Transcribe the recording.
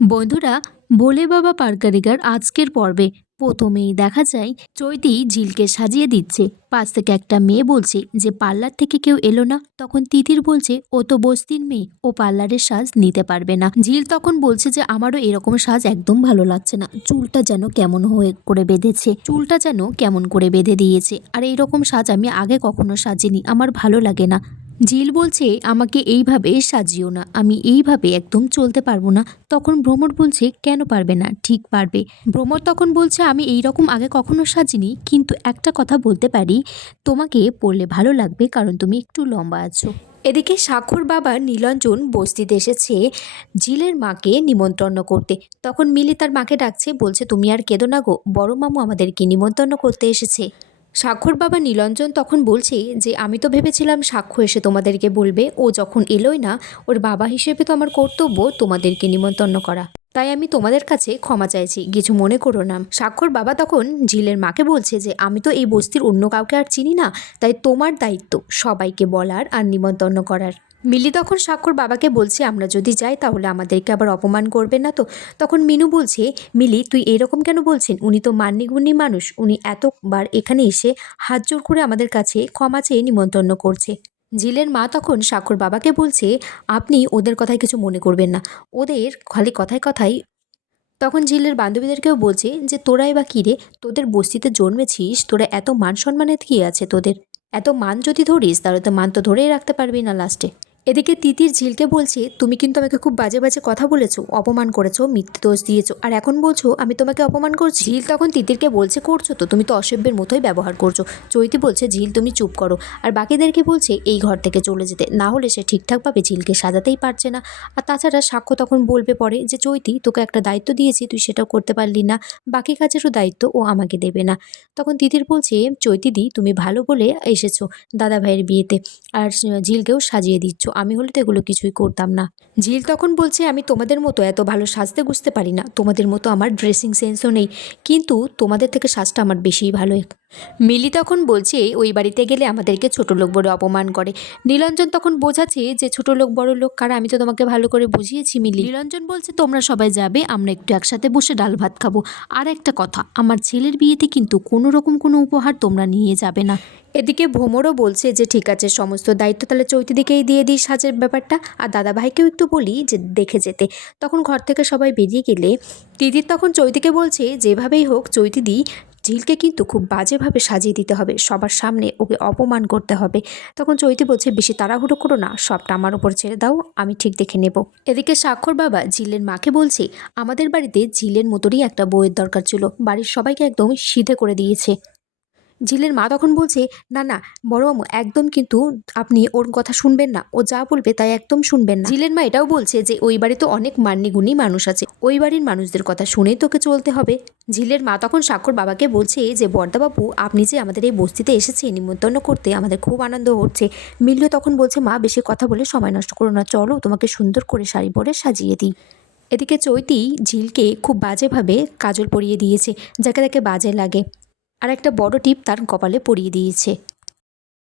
বন্ধুরা, ভোলে বাবা পারকারিকার আজকের পর্বে প্রথমেই দেখা যায় চৈতি ঝিলকে সাজিয়ে দিচ্ছে। পাশ থেকে একটা মেয়ে বলছে যে পার্লার থেকে কেউ এলো না। তখন তিতির বলছে ও তো বস্তির মেয়ে, ও পার্লারের সাজ নিতে পারবে না। ঝিল তখন বলছে যে আমারও এরকম সাজ একদম ভালো লাগছে না, চুলটা যেন কেমন হয়ে করে বেঁধেছে, চুলটা যেন কেমন করে বেঁধে দিয়েছে, আর এইরকম সাজ আমি আগে কখনো সাজিনি, আমার ভালো লাগে না। ঝিল বলছে আমাকে এইভাবে সাজিও না, আমি এইভাবে একদম চলতে পারবো না। তখন ভ্রমর বলছে কেন পারবে না, ঠিক পারবে। ভ্রমর তখন বলছে আমি এই রকম আগে কখনো সাজিনি, কিন্তু একটা কথা বলতে পারি, তোমাকে পরলে ভালো লাগবে, কারণ তুমি একটু লম্বা আছো। এদিকে স্বাক্ষর বাবা নীলাঞ্জন বস্তিতে এসেছে ঝিলের মাকে নিমন্ত্রণ করতে। তখন মিলি তার মাকে ডাকছে, বলছে তুমি আর কেঁদো না গো, বড় মামু আমাদেরকে নিমন্ত্রণ করতে এসেছে। স্বাক্ষর বাবা নীলাঞ্জন তখন বলছে যে আমি তো ভেবেছিলাম সাক্ষ্য এসে তোমাদেরকে বলবে, ও যখন এলোই না, ওর বাবা হিসেবে তো আমার কর্তব্য তোমাদেরকে নিমন্ত্রণ করা, তাই আমি তোমাদের কাছে ক্ষমা চাইছি, কিছু মনে করো না। স্বাক্ষর বাবা তখন ঝিলের মাকে বলছে যে আমি তো এই বস্তির অন্য কাউকে আর চিনি না, তাই তোমার দায়িত্ব সবাইকে বলার আর নিমন্ত্রণ করার। মিলি তখন স্বাক্ষর বাবাকে বলছে আমরা যদি যাই তাহলে আমাদেরকে আবার অপমান করবে না তো। তখন মিনু বলছে মিলি তুই এরকম কেন বলছেন, উনি তো মান্যিগুণী মানুষ, উনি এতবার এখানে এসে হাত জোর করে আমাদের কাছে ক্ষমা চেয়ে নিমন্ত্রণ করছে। ঝিলের মা তখন স্বাক্ষর বাবাকে বলছে আপনি ওদের কথায় কিছু মনে করবেন না, ওদের খালি কথায় কথায়। তখন ঝিলের বান্ধবীদেরকেও বলছে যে তোরাই বা কী রে, তোদের বস্তিতে জন্মেছিস, তোরা এত মান সম্মানের কী আছে তোদের, এত মান যদি ধরিস তাহলে তো মান তো ধরেই রাখতে পারবি না লাস্টে। এদিকে তিতির ঝিলকে বলছে তুমি কিন্তু আমাকে খুব বাজে বাজে কথা বলেছো, অপমান করেছো, মিথ্যে দোষ দিয়েছো, আর এখন বলছো আমি তোমাকে অপমান করছি। ঝিল তখন তিতিরকে বলছে করছো তো, তুমি তো অসভ্যের মতোই ব্যবহার করছো। চৈতি বলছে ঝিল তুমি চুপ করো, আর বাকিদেরকে বলছে এই ঘর থেকে চলে যেতে, না হলে সে ঠিকঠাকভাবে ঝিলকে সাজাতেই পারছে না। আর তাছাড়া সাক্ষ্য তখন বলবে পরে যে চৈতি তোকে একটা দায়িত্ব দিয়েছি, তুই সেটাও করতে পারলি না, বাকি কাজেরও দায়িত্ব ও আমাকে দেবে না। তখন তিতির বলছে চৈতিদি তুমি ভালো বলে এসেছো দাদা ভাইয়ের বিয়েতে, আর ঝিলকেও সাজিয়ে দিচ্ছ, আমি হলে তো এগুলো কিছুই করতাম না। ঝিল তখন বলছে আমি তোমাদের মতো এত ভালো সাজতে বুঝতে পারি না, তোমাদের মতো আমার ড্রেসিং সেন্সও নেই, কিন্তু তোমাদের থেকে সাজটা আমার বেশিই ভালো। মিলি তখন বলছে ওই বাড়িতে গেলে আমাদেরকে ছোট লোক বলে অপমান করে। নীলাঞ্জন তখন বোঝাচ্ছে যে ছোট লোক বড় লোক কারা, আমি তো তোমাকে ভালো করে বুঝিয়েছি মিলি। নীলাঞ্জন বলছে তোমরা সবাই যাবে, আমরা একটু একসাথে বসে ডাল ভাত খাবো, আর একটা কথা আমার ছেলের বিয়েতে কিন্তু কোনো রকম কোনো উপহার তোমরা নিয়ে যাবে না। এদিকে ভ্রমরও বলছে যে ঠিক আছে, সমস্ত দায়িত্ব তাহলে চৈতিদিকেই দিয়ে দিই সাজের ব্যাপারটা, আর দাদা ভাইকেও একটু বলি যে দেখে যেতে। তখন ঘর থেকে সবাই বেরিয়ে গেলে দিদির তখন চৈতিকে বলছে যেভাবেই হোক চৈতিদি ঝিলকে কিন্তু খুব বাজেভাবে সাজিয়ে দিতে হবে, সবার সামনে ওকে অপমান করতে হবে। তখন চৈতি বলছে বেশি তাড়াহুড়ো করো না, সবটা আমার উপর ছেড়ে দাও, আমি ঠিক দেখে নেব। এদিকে স্বাক্ষর বাবা ঝিলের মাকে বলছে আমাদের বাড়িতে ঝিলের মতোরই একটা বউয়ের দরকার ছিল, বাড়ির সবাইকে একদম সিধে করে দিয়েছে। ঝিলের মা তখন বলছে না না বড় মামু, একদম কিন্তু আপনি ওর কথা শুনবেন না, ও যা বলবে তাই একদম শুনবেন না। ঝিলের মা এটাও বলছে যে ওই বাড়িতে অনেক মান্যিগুণী মানুষ আছে, ওই বাড়ির মানুষদের কথা শুনেই তোকে চলতে হবে। ঝিলের মা তখন স্বাক্ষর বাবাকে বলছে যে বর্দাবাবু আপনি যে আমাদের এই বস্তিতে এসেছে নিমন্ত্রণ করতে, আমাদের খুব আনন্দ হচ্ছে। মিলিও তখন বলছে মা বেশি কথা বলে সময় নষ্ট করো না, চলো তোমাকে সুন্দর করে শাড়ি পরে সাজিয়ে দিই। এদিকে চৈতি ঝিলকে খুব বাজেভাবে কাজল পরিয়ে দিয়েছে, যাকে তাকে বাজে লাগে, আর একটা বড় টিপ তার কপালে পরিয়ে দিয়েছে।